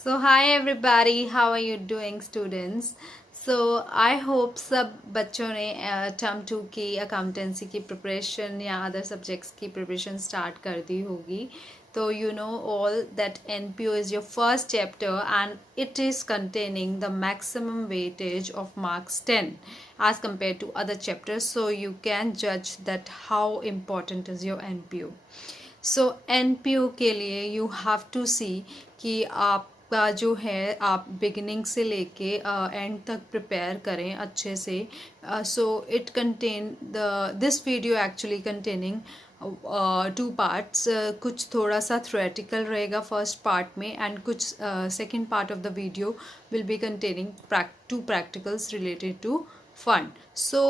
So hi everybody, how are you doing students? So I hope सब बच्चों ने term 2 की अकाउंटेंसी की प्रिपरेशन या अदर सब्जेक्ट्स की प्रिपरेशन स्टार्ट कर दी होगी. So you know all that NPO is your first chapter and it is containing the maximum weightage of marks 10 as compared to other chapters. So you can judge that how important is your NPO. So NPO के लिए you have to सी कि आपका जो है आप beginning से लेके and तक प्रिपेयर करें अच्छे से. So it contain this video actually containing two parts. कुछ थोड़ा सा थ्योरेटिकल रहेगा फर्स्ट पार्ट में एंड कुछ second part of the video will be containing two practicals related to fun. So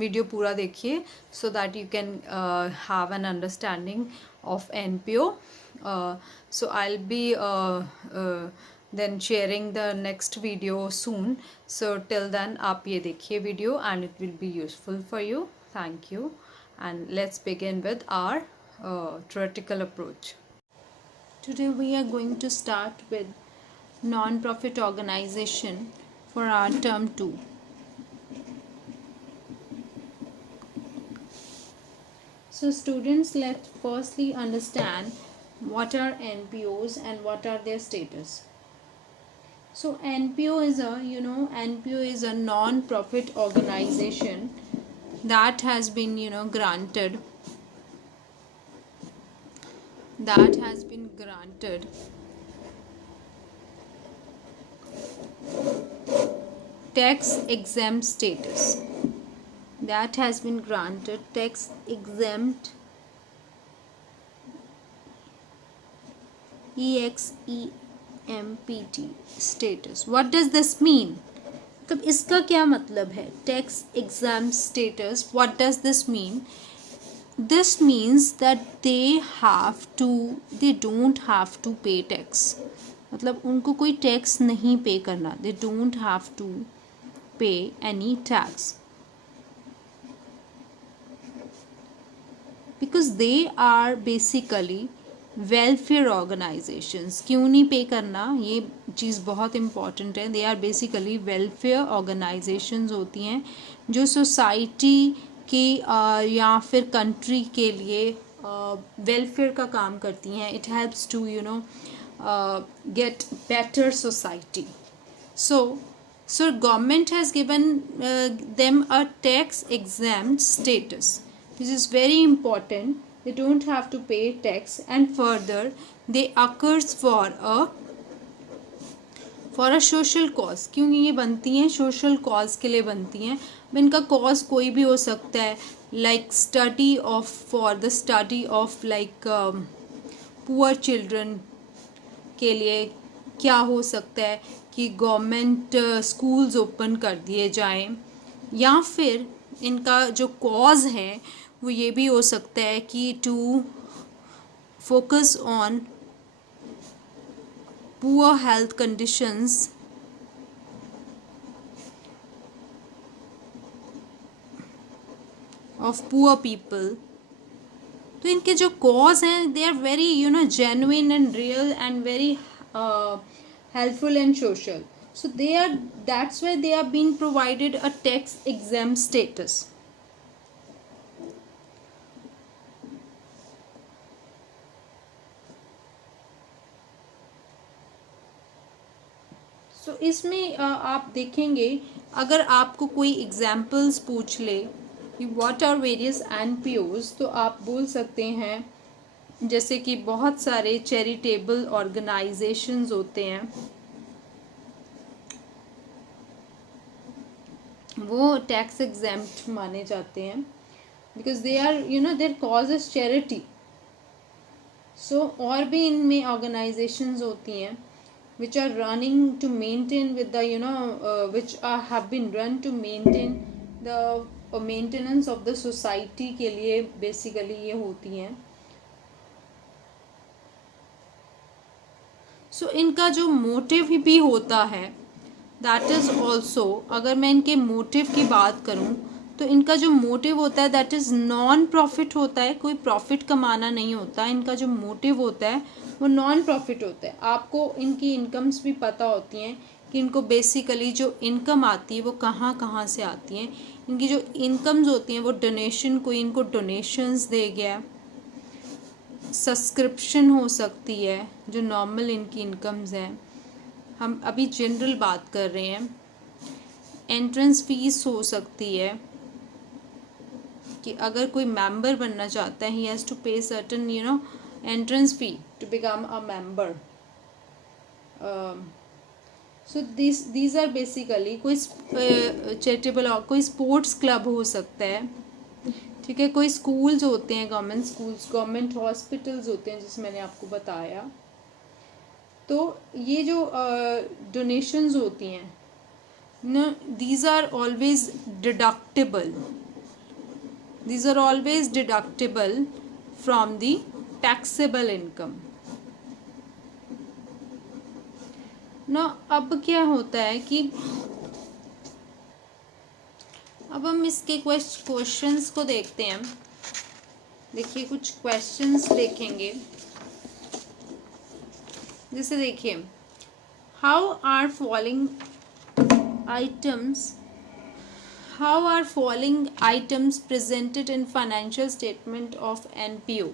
video पूरा देखिए so that you can have an understanding of NPO. So I'll be then sharing the next video soon. So till then आप ये देखिए video and it will be useful for you. Thank you and let's begin with our theoretical approach. Today we are going to start with non-profit organization for our term 2. So students, let's firstly understand what are NPOs and what are their status. So NPO is NPO is a non-profit organization that has been granted tax exempt status. That has been granted tax exempt EXEMPT status. What does this mean? तब इसका क्या मतलब है tax exempt status? What does this mean? This means that they don't have to pay tax. मतलब उनको कोई tax नहीं पे करना. They don't have to pay any tax. Because they are basically welfare organizations. क्यों नहीं पे करना, ये चीज़ बहुत इम्पॉर्टेंट है. They are basically welfare organisations होती हैं जो सोसाइटी की या फिर कंट्री के लिए वेलफेयर का काम करती हैं. It helps to get better society. So government has given them a tax exempt status. This is very important. They don't have to pay tax and further they occurs for a social cause. क्यों ये बनती हैं social cause के लिए बनती हैं. इनका cause कोई भी हो सकता है like for the study of like poor children के लिए क्या हो सकता है कि गवर्नमेंट स्कूल्स ओपन कर दिए जाएं, या फिर इनका जो कॉज है वो ये भी हो सकता है कि to focus on poor health conditions of poor people. तो इनके जो कॉज हैं they are very genuine and real and very helpful and social. So that's why they are being provided a tax exempt status. So इसमें आप देखेंगे अगर आपको कोई एग्जाम्पल्स पूछ ले कि what are various NPOs, तो आप बोल सकते हैं जैसे कि बहुत सारे चैरिटेबल ऑर्गेनाइजेशंस होते हैं, वो टैक्स एग्जेम्प्ट माने जाते हैं because they are there cause is charity. So और भी इनमें ऑर्गेनाइजेशंस होती हैं which are running to maintain with the which have been run to maintain the maintenance of the society के लिए बेसिकली ये होती हैं. सो इनका जो मोटिव भी होता है दैट इज़ ऑल्सो, अगर मैं इनके मोटिव की बात करूं तो इनका जो मोटिव होता है दैट इज़ नॉन प्रॉफिट होता है. कोई प्रॉफिट कमाना नहीं होता. इनका जो मोटिव होता है वो नॉन प्रॉफिट होता है। आपको इनकी इनकम्स भी पता होती हैं कि इनको बेसिकली जो इनकम आती है वो कहाँ कहाँ से आती हैं। इनकी जो इनकम्स होती हैं वो डोनेशन, कोई इनको डोनेशंस दे गया, सब्सक्रिप्शन हो सकती है, जो नॉर्मल इनकी इनकम्स हैं। हम अभी जनरल बात कर रहे हैं। एंट्रेंस फीस हो सकती है कि अगर कोई मेंबर बनना चाहता है, he has to pay certain entrance fee to become a member. So these are basically कोई चैरिटेबल, कोई स्पोर्ट्स क्लब हो सकता है, ठीक है, कोई स्कूल्स होते हैं, गवर्नमेंट स्कूल्स, गवर्नमेंट हॉस्पिटल्स होते हैं जिसमें मैंने आपको बताया। तो ये जो डोनेशंस होती हैं ना, these are always deductible. These are always deductible from the taxable income. ना अब क्या होता है कि अब हम इसके क्वेश्चंस को देखते हैं। देखिए कुछ क्वेश्चंस देखेंगे, जैसे देखिए, how are following items presented in financial statement of NPO?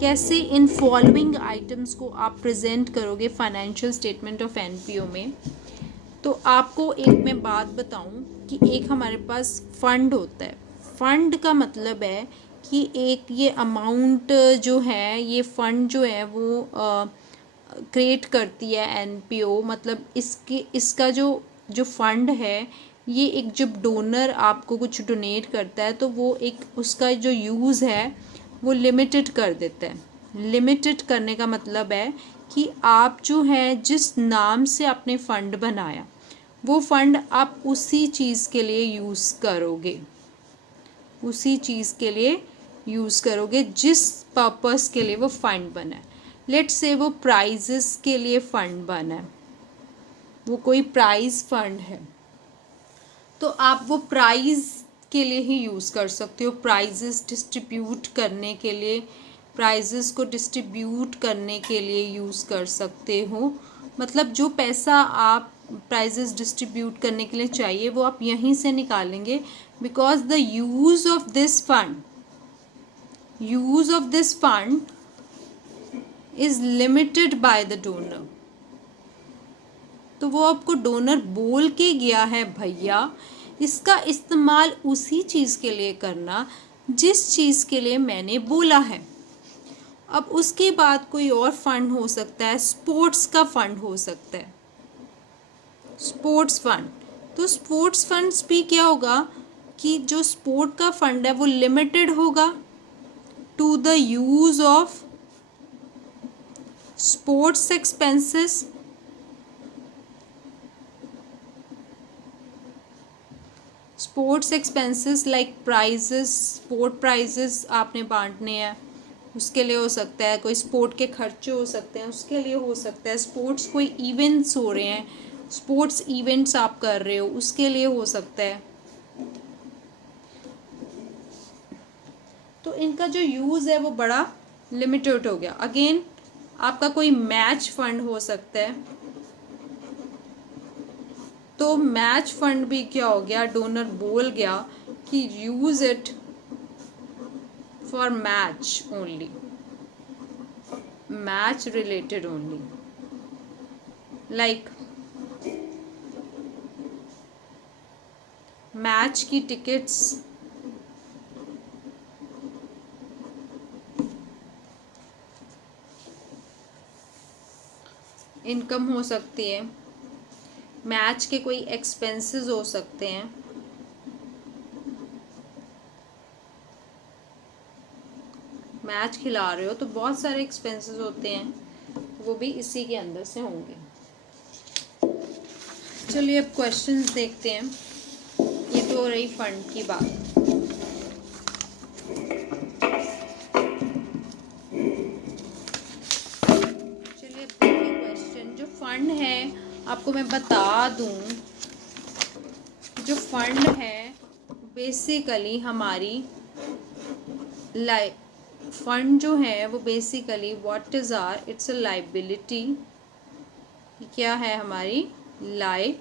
कैसे इन फॉलोइंग आइटम्स को आप प्रेजेंट करोगे फाइनेंशियल स्टेटमेंट ऑफ एनपीओ में? तो आपको एक मैं बात बताऊं कि एक हमारे पास फंड होता है। फंड का मतलब है कि एक ये अमाउंट जो है, ये फंड जो है वो क्रिएट करती है एनपीओ। मतलब इसका जो फंड है, ये एक जब डोनर आपको कुछ डोनेट करता है तो वो एक उसका जो यूज़ है वो लिमिटेड कर देता है। लिमिटेड करने का मतलब है कि आप जो है जिस नाम से आपने फ़ंड बनाया वो फ़ंड आप उसी चीज़ के लिए यूज़ करोगे, उसी चीज़ के लिए यूज़ करोगे जिस पर्पस के लिए वो फ़ंड बना है। लेट्स से वो प्राइजेस के लिए फ़ंड बना है, वो कोई प्राइज़ फ़ंड है, तो आप वो प्राइज़ के लिए ही यूज़ कर सकते हो। प्राइजेस डिस्ट्रीब्यूट करने के लिए, प्राइजेस को डिस्ट्रीब्यूट करने के लिए यूज़ कर सकते हो। मतलब जो पैसा आप प्राइजेस डिस्ट्रीब्यूट करने के लिए चाहिए वो आप यहीं से निकालेंगे, because the use of this fund is limited by the donor. तो वो आपको डोनर बोल के गया है, भैया इसका इस्तेमाल उसी चीज़ के लिए करना जिस चीज़ के लिए मैंने बोला है। अब उसके बाद कोई और फंड हो सकता है, स्पोर्ट्स का फंड हो सकता है, स्पोर्ट्स फंड। तो स्पोर्ट्स फंड्स भी क्या होगा कि जो स्पोर्ट का फंड है वो लिमिटेड होगा to the use of sports expenses, sports expenses like prizes, sport prizes आपने बांटने हैं उसके लिए हो सकता है। कोई स्पोर्ट के खर्चे हो सकते हैं उसके लिए हो सकता है। स्पोर्ट्स कोई इवेंट्स हो रहे हैं, स्पोर्ट्स इवेंट्स आप कर रहे हो उसके लिए हो सकता है। तो इनका जो यूज़ है वो बड़ा लिमिटेड हो गया। अगेन आपका कोई मैच फंड हो सकता है, तो मैच फंड भी क्या हो गया, डोनर बोल गया कि use it for match only, match related only, like match की टिकट्स, इनकम हो सकती है। मैच के कोई एक्सपेंसेस हो सकते हैं, मैच खिला रहे हो तो बहुत सारे एक्सपेंसेस होते हैं, वो भी इसी के अंदर से होंगे। चलिए अब क्वेश्चंस देखते हैं। ये तो हो रही फंड की बात। चलिए अब देखिए क्वेश्चन। जो फंड है आपको मैं बता दूं, जो फंड है बेसिकली हमारी फंड जो है वो basically what is are, it's a liability. क्या है हमारी liability.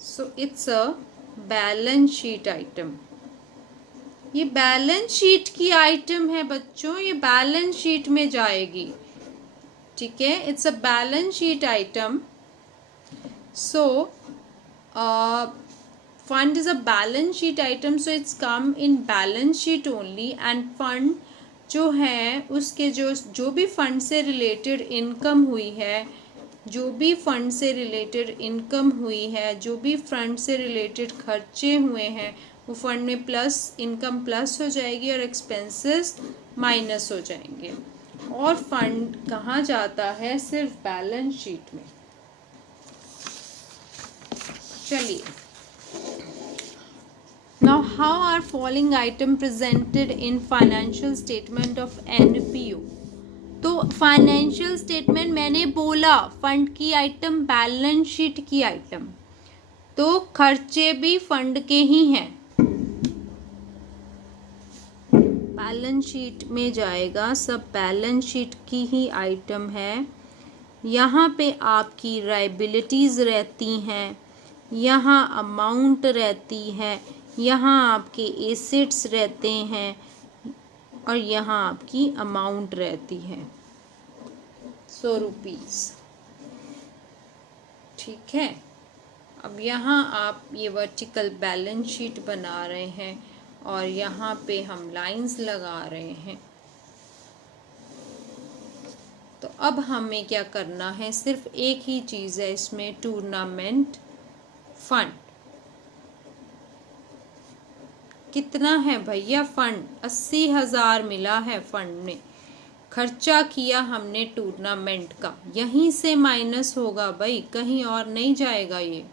So it's a balance sheet item. ये बैलेंस शीट की आइटम है बच्चों, ये बैलेंस शीट में जाएगी, ठीक है। It's a balance sheet item. So fund is a balance sheet item, so it's come in balance sheet only। and fund जो है उसके जो भी फंड से रिलेटेड इनकम हुई है, जो भी फंड से रिलेटेड इनकम हुई है, जो भी फंड से रिलेटेड खर्चे हुए हैं, वो फंड में प्लस इनकम प्लस हो जाएगी और एक्सपेंसेस माइनस हो जाएंगे। और फंड कहाँ जाता है? सिर्फ बैलेंस शीट में। चलिए, now how are following item presented in financial statement of NPO? तो फाइनेंशियल स्टेटमेंट मैंने बोला फंड की आइटम, बैलेंस शीट की आइटम, तो खर्चे भी फंड के ही हैं, बैलेंस शीट में जाएगा, सब बैलेंस शीट की ही आइटम है। यहाँ पे आपकी लायबिलिटीज रहती हैं, यहाँ अमाउंट रहती है, यहाँ आपके एसेट्स रहते हैं और यहाँ आपकी अमाउंट रहती है 100 रुपीज़, ठीक है। अब यहाँ आप ये वर्टिकल बैलेंस शीट बना रहे हैं और यहाँ पे हम लाइंस लगा रहे हैं। तो अब हमें क्या करना है? सिर्फ एक ही चीज़ है इसमें, टूर्नामेंट फंड। कितना है भैया फंड? 80,000 मिला है फंड में, खर्चा किया हमने टूर्नामेंट का, यहीं से माइनस होगा भाई, कहीं और नहीं जाएगा ये,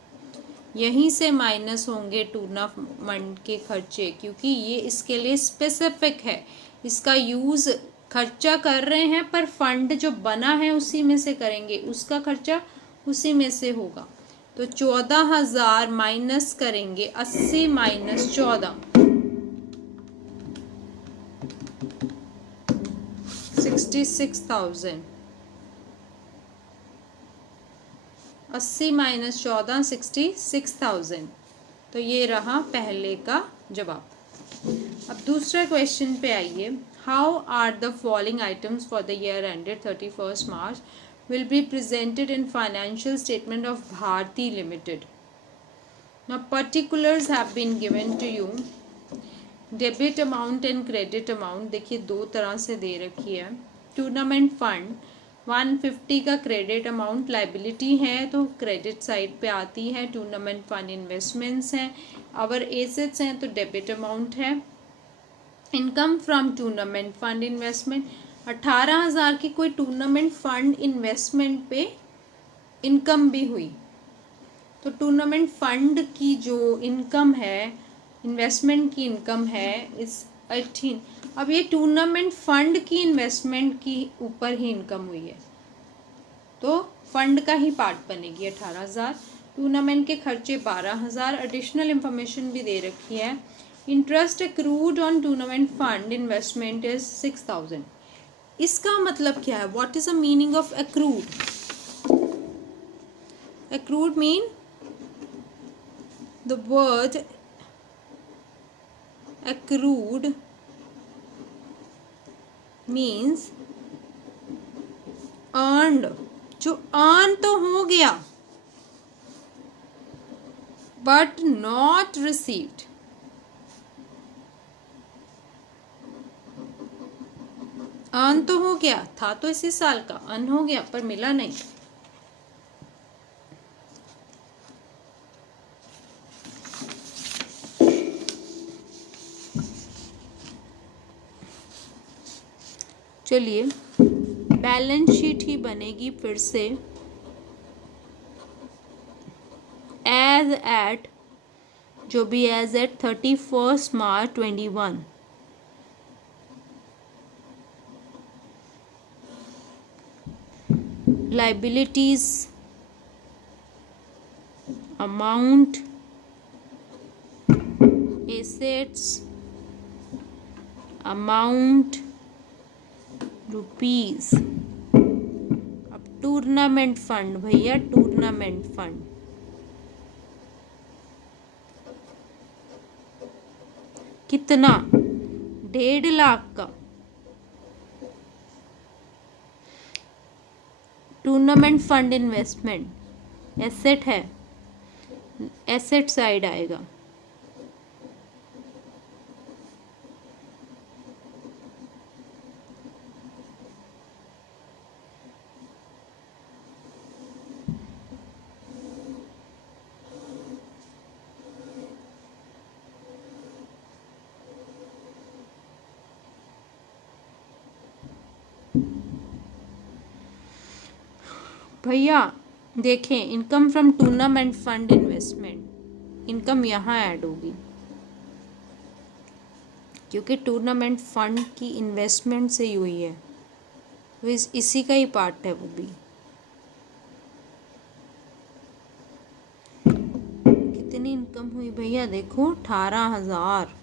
यहीं से माइनस होंगे टूर्नामेंट के खर्चे, क्योंकि ये इसके लिए स्पेसिफिक है। इसका यूज़ खर्चा कर रहे हैं पर फंड जो बना है उसी में से करेंगे, उसका खर्चा उसी में से होगा। तो 14,000 माइनस करेंगे 80 माइनस 14, 66,000। 80 माइनस 14 66,000। तो ये रहा पहले का जवाब। अब दूसरा क्वेश्चन पे आइए। How are the following items for the year ended 31 March will be presented in financial statement of Bharti Limited? Now particulars have been given to you। Debit amount and credit amount देखिए दो तरह से दे रखी है। Tournament fund 150 का credit amount liability है तो credit side पे आती है। टूर्नामेंट फंड इन्वेस्टमेंट्स हैं, अवर एसेट्स हैं तो डेबिट अमाउंट है। Income from tournament fund investment 18,000 की कोई टूर्नामेंट फंड इन्वेस्टमेंट पे इनकम भी हुई, तो टूर्नामेंट फंड की जो इनकम है, इन्वेस्टमेंट की इनकम है इस 18। अब ये टूर्नामेंट फंड की इन्वेस्टमेंट की ऊपर ही इनकम हुई है तो फंड का ही पार्ट बनेगी 18,000। टूर्नामेंट के खर्चे 12,000। एडिशनल इंफॉर्मेशन भी दे रखी है। Interest accrued on tournament fund investment is 6,000। इसका मतलब क्या है? What is the meaning of accrued? Accrued mean the word accrued means earned, जो earn तो हो गया but not received। earn तो हो गया, था तो इसी साल का, earn हो गया पर मिला नहीं। चलिए बैलेंस शीट ही बनेगी फिर से। एज एट, जो भी एज एट 31 मार्च 21, liabilities amount assets amount rupees. अब टूर्नामेंट फंड भैया, टूर्नामेंट फंड कितना, 1.5 लाख का। टूर्नामेंट फंड इन्वेस्टमेंट एसेट है, एसेट साइड आएगा। भैया देखें, income from tournament fund investment, income यहाँ ऐड होगी क्योंकि टूर्नामेंट फंड की इन्वेस्टमेंट से ही हुई है, तो इसी का ही पार्ट है वो भी। कितनी इनकम हुई भैया, देखो 18,000,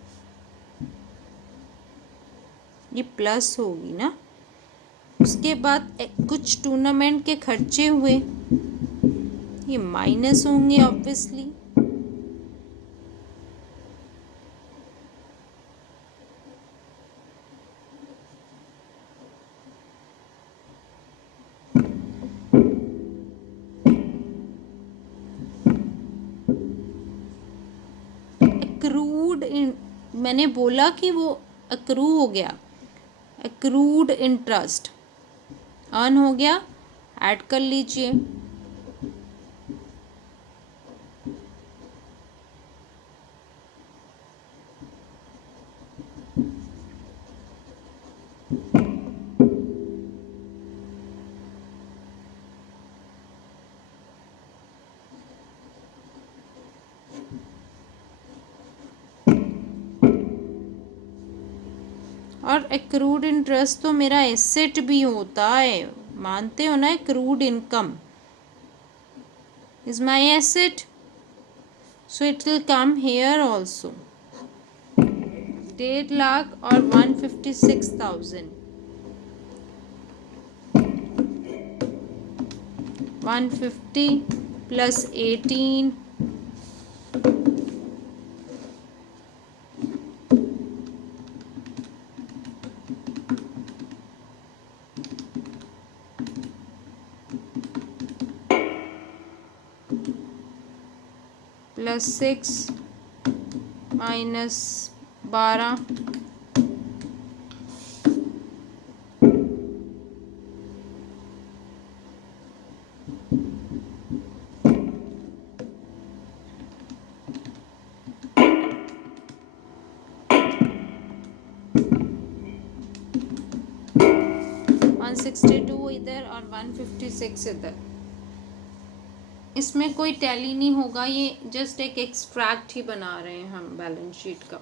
ये प्लस होगी ना। उसके बाद कुछ टूर्नामेंट के खर्चे हुए, ये माइनस होंगे ऑब्वियसली। एक्रूड, मैंने बोला कि वो एक्रू हो गया, एक्रूड इंटरेस्ट अर्न हो गया, ऐड कर लीजिए। और एक्रूड इंटरेस्ट तो मेरा एसेट भी होता है, मानते हो ना। Accrued income is my asset, so it will come here also. 1.5 lakh और 156,000, 150 प्लस 18 प्लस 6 माइनस 12 162 इधर और 156 इधर। इसमें कोई टैली नहीं होगा, ये जस्ट एक एक्सट्रैक्ट ही बना रहे हैं हम बैलेंस शीट का।